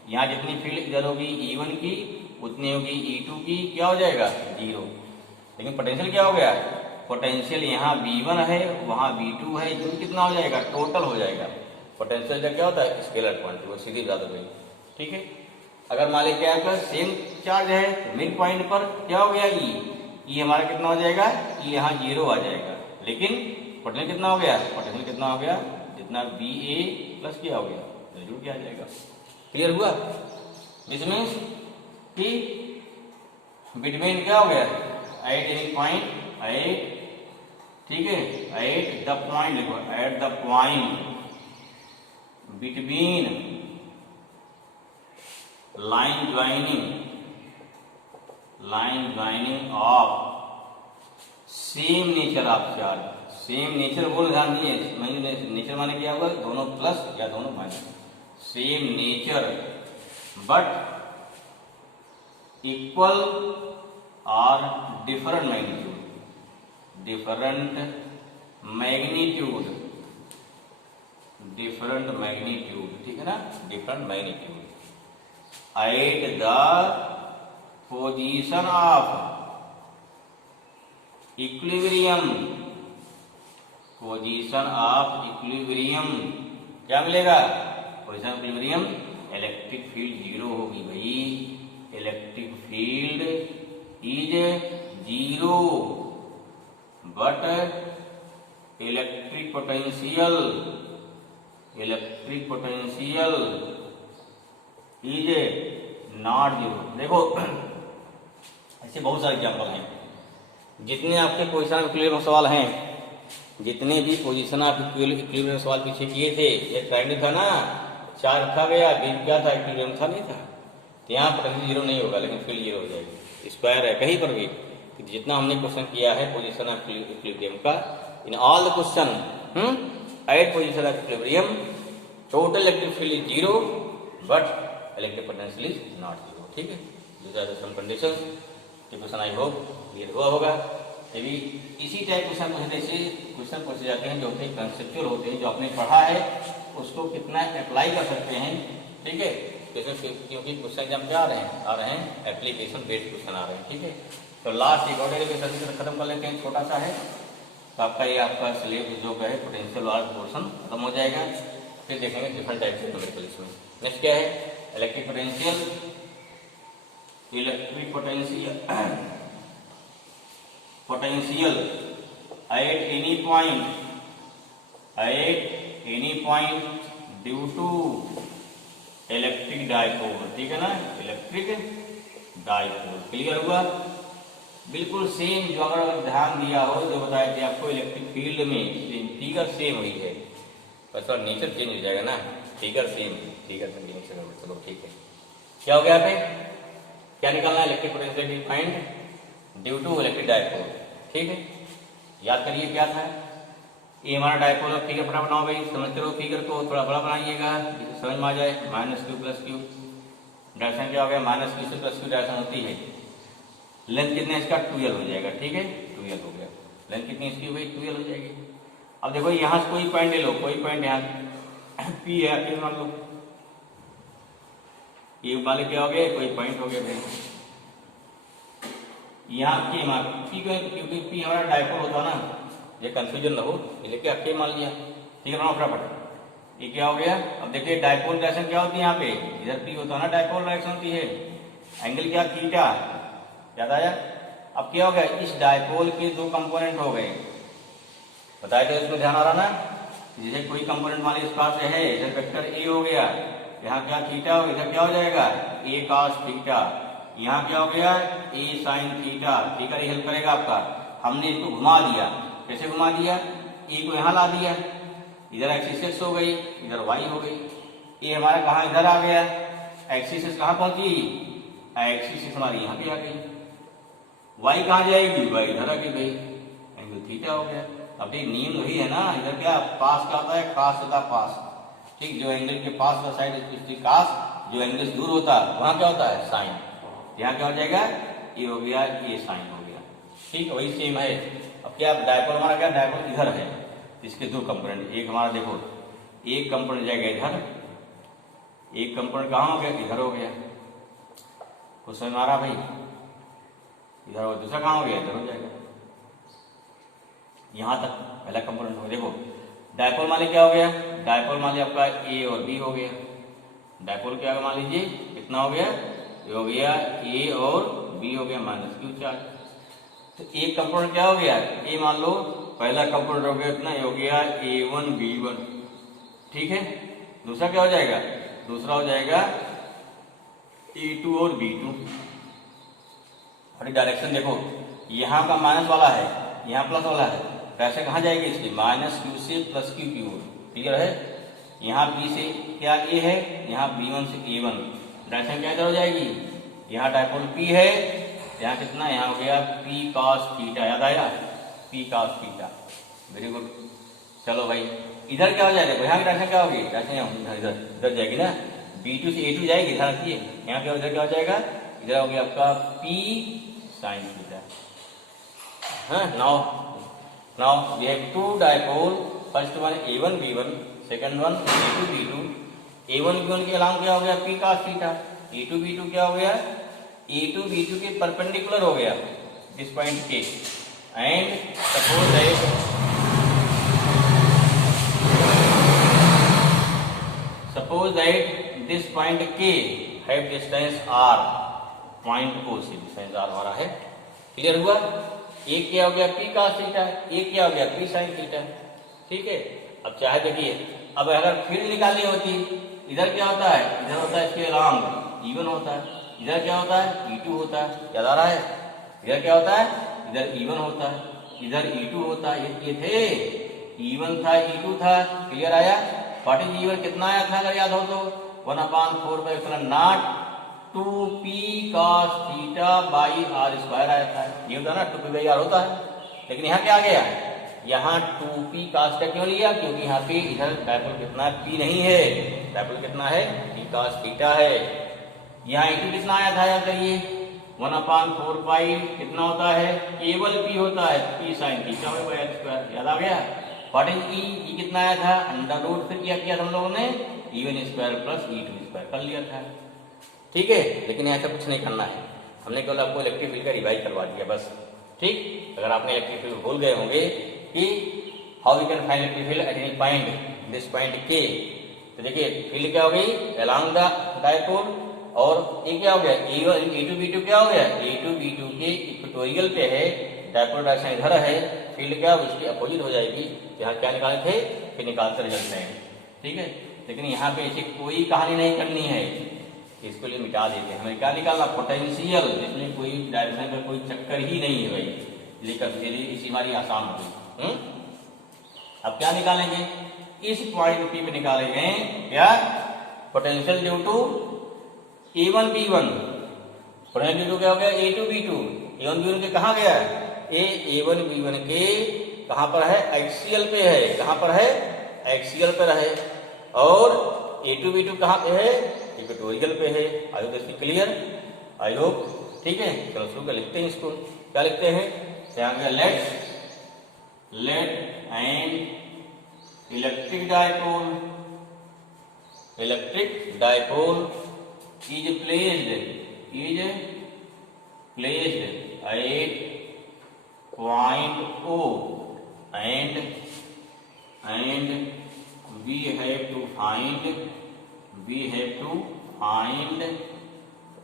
यहाँ जितनी फील्ड इधर होगी E1 की उतनी होगी E2 की, क्या हो जाएगा जीरो। लेकिन पोटेंशियल क्या हो गया, पोटेंशियल यहाँ V1 है वहाँ V2 है, जो कितना हो जाएगा टोटल हो जाएगा। पोटेंशियल का क्या होता है स्केलर क्वांटिटी, वो सीधी बात हो गई, ठीक है। अगर मान लीजिए क्या सेम चार्ज है तो मिड पॉइंट पर क्या हो गया ई हमारा कितना हो जाएगा, ई यहाँ जीरो आ जाएगा। लेकिन पोटेंशियल कितना हो गया, पोटेंशियल कितना हो गया जितना VA प्लस क्या हो गया जरूर क्या आ जाएगा। क्लियर हुआ। दिस मीन्स कि बिटवीन क्या हो गया एट एनी पॉइंट एट, ठीक है, एट द पॉइंट लिखो, at the point between line joining of same nature of charge. Same nature बोल ध्यान दिए, नेचर माने क्या होगा दोनों प्लस या दोनों minus, same nature but equal और डिफरेंट मैग्नीट्यूड, ठीक है ना, different magnitude at the position of equilibrium, क्या मिलेगा position of equilibrium, electric field zero होगी भाई, electric field is zero but electric potential is not zero. देखो ऐसे बहुत सारे एग्जाम्पल हैं, जितने आपके पोजीशन ऑफ इक्विलिब्रियम सवाल हैं, जितने भी पोजीशन ऑफ इक्विलिब्रियम सवाल पीछे किए थे, ये ट्रायंगल था ना, चार रखा गया, बीच क्या था इक्विलिब्रियम था नहीं था, तो यहाँ पोटेंशियल जीरो नहीं होगा लेकिन फील्ड जीरो हो जाएगी। स्क्वायर है कहीं पर भी, जितना हमने क्वेश्चन किया है पोजीशन ऑफ इक्विलिब्रियम का, in all the question at position of equilibrium total electric field is zero but electric potential is not zero, ठीक है। These are some conditions. ये क्वेश्चन आई होप क्लियर हुआ होगा। यदि इसी टाइप क्वेश्चन पूछे, ऐसे क्वेश्चन पूछे जाते हैं जो कि कंसेप्चुअल होते हैं, जो आपने पढ़ा है उसको कितना अप्लाई कर सकते हैं, ठीक है। क्योंकि क्वेश्चन एग्जाम क्या आ रहे हैं एप्लीकेशन बेस्ड क्वेश्चन आ रहे हैं, ठीक है। तो लास्ट एक और खत्म कर लेते हैं, छोटा सा है तो आपका ये आपका स्लेब जो है पोटेंशियल वाला पोर्शन खत्म हो जाएगा। फिर देखेंगे डिफरेंट टाइप के न्यूमेरिकल इसमें। नेक्स्ट क्या है, electric potential. Electric potential potential at any point due to electric dipole, ठीक है ना, इलेक्ट्रिक डाइपोल। क्लियर हुआ? बिल्कुल सेम जो अगर ध्यान दिया हो जो बताया कि आपको इलेक्ट्रिक फील्ड में फिगर सेम हुई है, बस और नेचर चेंज हो जाएगा ना, फिगर सेम, फिगर कंटिन्यूशन। चलो ठीक है, क्या हो गया यहाँ पे, क्या निकालना है, electric potential find due to electric dipole. ठीक है, याद करिए क्या था, ये हमारा डाइपोल है। फिगर फटाफट बनाओ भाई, समझते रहो फिगर को, थोड़ा बड़ा बनाइएगा जिससे समझ में आ जाए। -q + q डायरेक्शन क्या हो गया, -q से +q डायरेक्शन होती है। लेंथ कितना इसका 12 हो जाएगा, ठीक है, 12 हो गया। लेंथ कितनी इसकी हुई, 12 हो जाएगी। अब देखो यहाँ से कोई पॉइंट ले लो, कोई पॉइंट यहाँ P है, P मान लो, ये वाले क्या हो गए, कोई पॉइंट हो गया भाई। यहाँ K मान P क्योंकि P हमारा डाइपोल होता ना, ये कंफ्यूजन ना हो, इसलिए क्या K मान लिया। ठीक है, फटाफट ये क्या हो गया। अब देखिए डाइपोल डायरेक्शन क्या होती है, यहाँ पे इधर P होता है ना, डाइपोल डायरेक्शन होती है। एंगल क्या, थीटा, याद आया। अब क्या हो गया, इस डाइपोल के दो कंपोनेंट हो गए, बताया तो इसमें ध्यान आ रहा ना। जैसे कोई कंपोनेंट मान लीजिए इस पास है, इधर वेक्टर ए हो गया, यहाँ क्या थीटा हो, इधर क्या हो जाएगा ए cos थीटा, यहाँ क्या हो गया ए sin थीटा। ठीक है, ये हेल्प करेगा आपका। हमने इसको घुमा दिया, कैसे घुमा दिया, ए को यहाँ ला दिया, इधर एक्सिस x हो गई, इधर y हो गई। ये हमारा कहाँ इधर आ गया, एक्सिस कहाँ पहुंची, एक्सिस हमारी यहाँ पे आ गई, y कहाँ जाएगी, y इधर आ गई, एंगल थीटा हो गया। अब ये नियम वही है ना, इधर क्या पास क्या होता है, कास होता है पास। ठीक, जो एंगल के पास का साइड इसकी कास, जो एंगल से दूर होता है वहां क्या होता है, साइन। यहाँ क्या हो जाएगा, ये हो गया, ये साइन हो गया। ठीक, वही सेम है। अब क्या डाइपोल हमारा क्या, डाइपोल इधर है, इसके दो कंपोनेंट, एक हमारा देखो, एक कंपोनेंट जाएगा इधर, एक कंपोनेंट कहाँ हो गया, इधर हो गया। कुछ समझ में आ रहा भाई, इधर हो, दूसरा कहाँ हो गया, इधर हो जाएगा। यहाँ तक पहला कंपोनेंट हो। देखो डाइपोल मान लीजिए क्या हो गया, डाइपोल मान लीजिए आपका ए और बी हो गया। डाइपोल क्या मान लीजिए कितना हो गया, ये हो गया ए और बी हो गया, -q चार्ज। तो एक कंपोनेंट क्या हो गया, ए मान लो पहला कंपोनेंट हो गया इतना, ये हो गया a1 b1। ठीक है, दूसरा क्या हो जाएगा, दूसरा हो जाएगा a2 और b2। और डायरेक्शन देखो, यहाँ का माइनस वाला है, यहाँ प्लस वाला है, डायरेक्शन कहाँ जाएगी इसकी, -q से +q की ओर। क्लियर है, यहाँ B से क्या A है, यहाँ B1 से A1, डायरेक्शन क्या इधर हो जाएगी, यहाँ डाइपोल P है, यहाँ कितना, यहाँ हो गया P cos थीटा। याद आया, P cos theta, very good. चलो भाई इधर क्या हो जाएगा, यहाँ की डायरेक्शन क्या होगी, डायरेक्शन इधर इधर जाएगी ना, B2 से A2 जाएगी, ध्यान रखिए। यहाँ क्या इधर क्या हो जाएगा, इधर हो गया आपका P sin थीटा। हाँ, now we have two dipole, first one A1 B1, second one A2 B2। A1 B1 के अलावा क्या हो गया, P cos theta. A2 B2 क्या हो गया, A2 B2 के परपेंडिकुलर हो गया this point K। And suppose that this point K have distance R, point O से डिस्टेंस R हमारा है। क्लियर हुआ, एक क्या हो गया P cos थीटा, एक क्या हो गया P sin थीटा। ठीक है, अब चाहे देखिए, अब अगर फील्ड निकालनी होती, इधर क्या होता है, इधर होता है इसके अलांग E1 होता है, इधर क्या होता है E2 होता है। याद आ रहा है, इधर क्या होता है, इधर E1 होता है, इधर E2 होता है। ये थे E1 था, E2 था। क्लियर आया, व्हाट इज E1 कितना आया था अगर याद हो तो, 1/4 2p cos theta by r² आया था। ये होता है ना 2p/r होता है, लेकिन यहाँ क्या आ गया, यहाँ 2p cos थीटा क्यों लिया, क्योंकि यहाँ पे इधर डाइपोल कितना है, p नहीं है, डाइपोल कितना है, p cos थीटा है। यहाँ E2 कितना आया था, याद करिए 1/4 कितना होता है, केवल p होता है, p sin theta by r²। याद आ गया, व्हाट इज E कितना आया था, √, फिर क्या किया हम लोगों ने, E1² + E2² कर लिया था। ठीक है, लेकिन ऐसा कुछ नहीं करना है, हमने केवल आपको इलेक्ट्रिक फील्ड का रिवाइज करवा दिया बस। ठीक, अगर आपने इलेक्ट्रिक फील्ड भूल गए होंगे कि how we can find electric field at any point this point के। तो देखिए फील्ड क्या हो गई अलोंग द डायपोल, और ये क्या हो गया E2B2 क्या हो गया E2B2 के इक्वेटोरियल पे है, डायपोल डायरेक्शन इधर है, फील्ड क्या इसकी अपोजिट हो जाएगी। यहाँ क्या निकाले थे फिर निकालते रिजल्ट है, ठीक है। लेकिन यहाँ पे ऐसी कोई कहानी नहीं करनी है, इसको लिए मिटा देते हैं। हमें क्या निकालना पोटेंशियल, जिसमें कोई डायरेक्शन का कोई चक्कर ही नहीं है भाई, लेकर इसी हमारी आसान हो गई। अब क्या निकालेंगे इस पॉइंट P पे निकालेंगे क्या potential due to A1B1, potential due to क्या हो गया A2B2, A1B1 के कहाँ गया A1B1 के कहाँ पर है एक्सियल पे है, कहाँ पर है एक्सियल पे रहे, और A2B2 कहाँ पे है इक्वेटोरियल पे है। I hope this clear, I hope, ठीक है। चलो शुरू कर लिखते हैं इसको, क्या लिखते हैं let an electric dipole is placed at point O and we have to find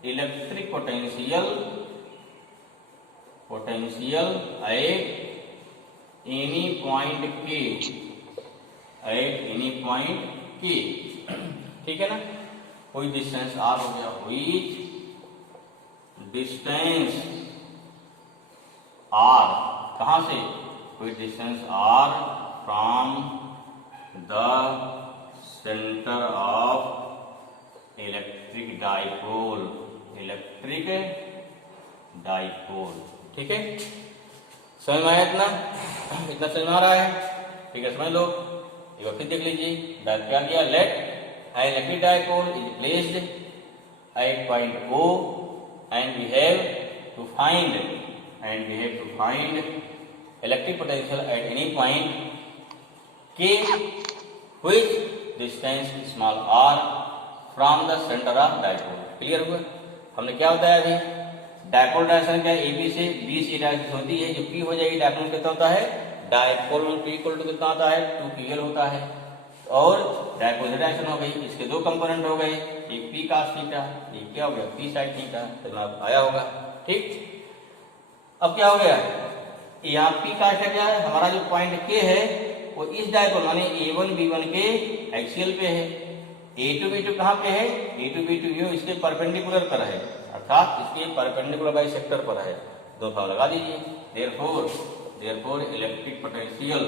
electric potential at any point K, ठीक है ना। कोई डिस्टेंस R हो गया, which डिस्टेंस R कहाँ से, कोई distance R from the centre of electric dipole, ठीक है। समझ में आया इतना समझ में आ रहा है, ठीक है समझ लो। एक बार फिर देख लीजिए क्या किया, late an electric dipole is placed at point O and we have to find electric potential at any point K which distance small r from the center of dipole। Clear हुआ। हमने क्या बताया अभी डायपोल डायरेक्शन क्या AB से B से direction होती है, जो P हो जाएगी डायपोल कितना होता है डायपोल में P इक्वल टू कितना होता है 2PL होता है, और डायपोल डायरेक्शन हो गई, इसके दो कंपोनेंट हो गए, एक P cos थीटा, एक क्या हो गया P sin थीटा, तो आया होगा, ठीक। अब क्या हो गया यहाँ P cos थीटा क्या है, हमारा जो पॉइंट K है वो इस डायपोल माने A1B1 के एक्सियल पे है, A2B2 कहाँ पे है A2B2 इसके परपेंडिकुलर पर है, अर्थात इसके परपेंडिकुलर बाइसेक्टर पर है। दो फॉर्मूला लगा दीजिए, therefore electric potential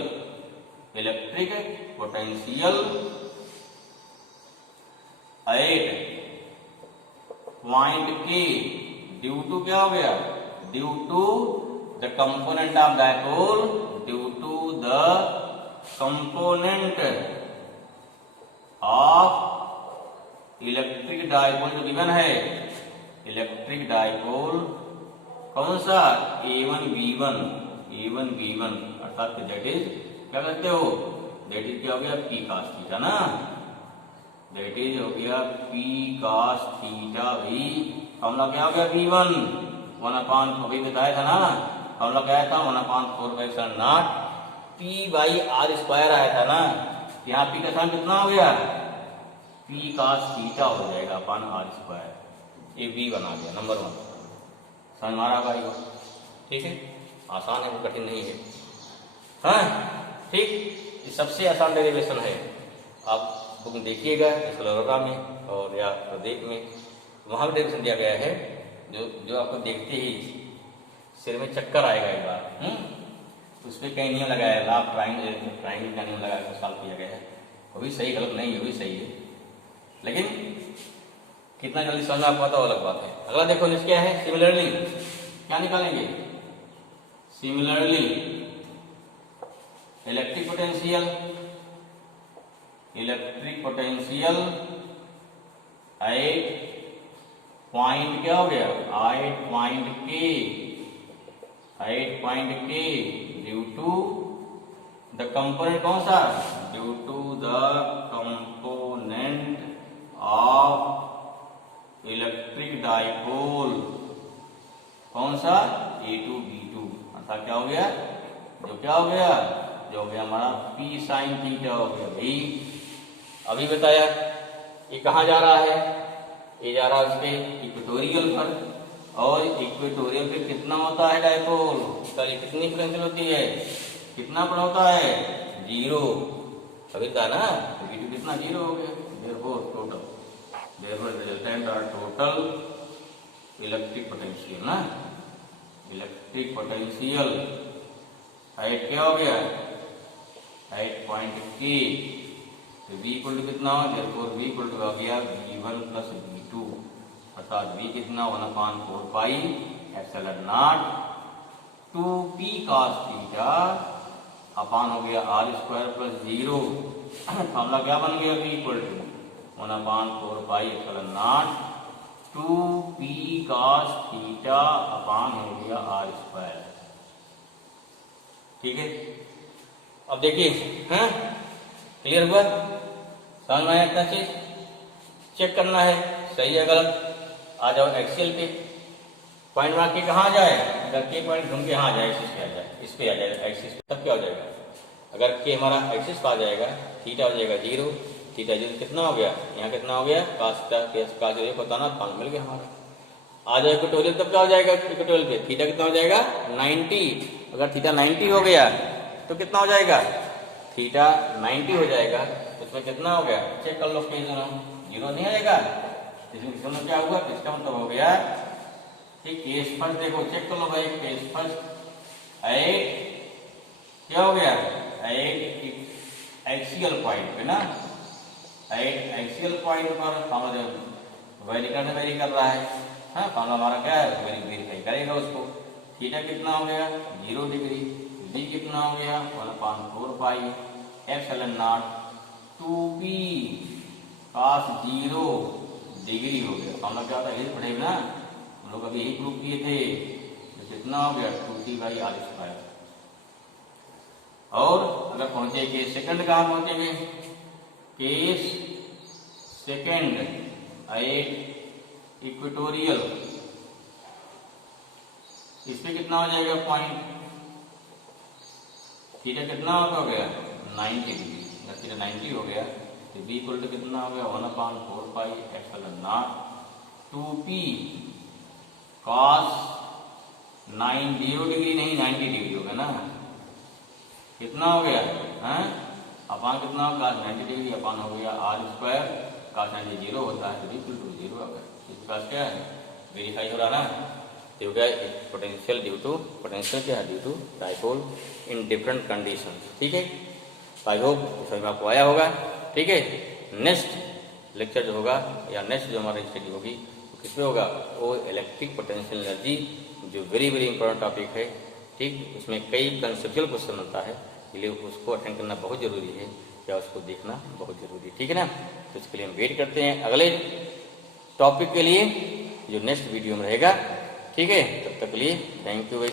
at point K due to क्या हो गया due to the component of dipole, due to the component of electric dipole जो गिवन है, इलेक्ट्रिक डायपोल कौन सा A1B1 अर्थात दैट इज क्या करते हो दैट इज क्या हो गया P cos थीटा ना, दैट इज हो गया P cos थीटा भाई। फॉर्मूला क्या हो गया V1 1/4 अभी बताया था ना, फॉर्मूला क्या था 1/4 P बाई R स्क्वायर आया था ना, यहाँ P का सान कितना हो गया P cos थीटा हो जाएगा अपन R स्क्वायर, ये V1 आ गया नंबर 1। समझ मारा भाई, ठीक है आसान है, वो कठिन नहीं है, हाँ ठीक। ये सबसे आसान डेरिवेशन है, आप बुक देखिएगा स्लोरा में और या प्रदेश में, वहाँ भी डेरिवेशन दिया गया है जो आपको देखते ही सिर में चक्कर आएगा एक बार। उस पर कई नियम लगाया है, लाभ ट्राइंगल का नियम लगाया सॉल्व किया गया है, वो भी सही गलत नहीं है, वो भी सही है, लेकिन कितना जल्दी समझना आपको आता है वो अलग बात है। अगला देखो निष्ठ क्या है, सिमिलरली क्या निकालेंगे, similarly electric potential at point क्या हो गया एट पॉइंट के ड्यू टू द कंपोनेंट कौन सा due to the component of electric dipole कौन सा A2B2, अर्थात क्या हो गया जो क्या हो गया जो हो गया हमारा पी साइन थीटा हो गया भाई। अभी बताया ये कहाँ जा रहा है, ये जा रहा है उसके इक्वेटोरियल पर, और इक्वेटोरियल पे कितना होता है डायपोल, इसकी कितनी पोटेंशियल होती है, कितना पर होता है, 0। अभी था ना V2 कितना 0 हो गया, therefore resultant are total electric potential ना, इलेक्ट्रिक पोटेंशियल हाइट क्या हो गया, हाइट पॉइंट के, तो V इक्वल टू कितना हो, therefore V इक्वल टू आ गया V1 प्लस V2, अर्थात V कितना 1/4 pi epsilon naught 2p cos theta upon हो गया r² प्लस 0। फॉर्मूला क्या बन गया, V equal to 1/4 pi epsilon naught 2p cos theta upon हो गया r²। ठीक है, अब देखिए हाँ क्लियर हुआ, समझ में आया इतना चीज, चेक करना है सही है गलत। आ जाओ एक्सेल पे, पॉइंट मार के कहाँ जाए, अगर के पॉइंट ढूंढ के यहाँ आ जाए, एक्सिस पे आ जाए, इस पे आ जाएगा एक्सिस पे, तब क्या हो जाएगा, अगर के हमारा एक्सिस पे आ जाएगा थीटा हो जाएगा 0, थीटा 0 कितना हो गया, यहाँ कितना हो गया cos का पता ना 5 मिल गया हमारा। आ जाए इक्वेटोरियल तब क्या हो जाएगा, इक्वेटोरियल पे थीटा कितना हो जाएगा 90, अगर थीटा 90 हो गया तो कितना हो जाएगा, थीटा 90 हो जाएगा, इसमें कितना हो गया, चेक कर लो, 0 नहीं आएगा, इसमें क्या हुआ, इसका मतलब हो गया ठीक। केस फर्स्ट देखो, चेक कर लो भाई, केस फर्स्ट 8 क्या हो गया, 8 एक्सियल पॉइंट पे ना, 8 एक्सियल पॉइंट पर फॉर्मूला वेरी कर रहा है, हाँ फॉर्मूला हमारा क्या है, वेरीफाई करेगा उसको। थीटा कितना हो गया 0 डिग्री, जी कितना हो गया 1/4 pi epsilon naught 2p cos 0 degree हो गया। फॉर्मूला क्या होता है, यही पढ़ेगा ना, हम लोग अभी यही प्रूव किए थे, तो कितना हो गया 2t/r²। और अगर पहुंचे केस सेकंड, कहाँ पहुंचेंगे, केस सेकंड 8 इक्वेटोरियल, इस पे कितना हो जाएगा पॉइंट, थीटा कितना हो गया 90 डिग्री, थीटा 90 हो गया तो B इक्वल टू कितना हो गया 1/4 pi epsilon naught 2p cos 90 degree नहीं 90 डिग्री हो गया ना, कितना हो गया है, अपान कितना होगा 90 डिग्री अपान हो गया r², cos 90 0 होता है तो B इक्वल टू 0 होगा। इसके पास क्या है, वेरीफाई हो रहा ना, तो हो गया पोटेंशियल ड्यू टू, पोटेंशियल क्या है due to dipole in different condition. ठीक है, आई होप समझ में आपको आया होगा। ठीक है, नेक्स्ट लेक्चर जो होगा या नेक्स्ट जो हमारी स्टडी होगी तो किस पे होगा, वो इलेक्ट्रिक पोटेंशियल एनर्जी, जो वेरी वेरी इंपॉर्टेंट टॉपिक है। ठीक, उसमें कई कंसेप्चुअल क्वेश्चन बनता है, इसलिए उसको अटेंड करना बहुत जरूरी है, या उसको देखना बहुत जरूरी है। ठीक है ना, तो इसके लिए हम वेट करते हैं अगले टॉपिक के लिए जो नेक्स्ट वीडियो में रहेगा। ठीक है, तब तक के लिए थैंक यू।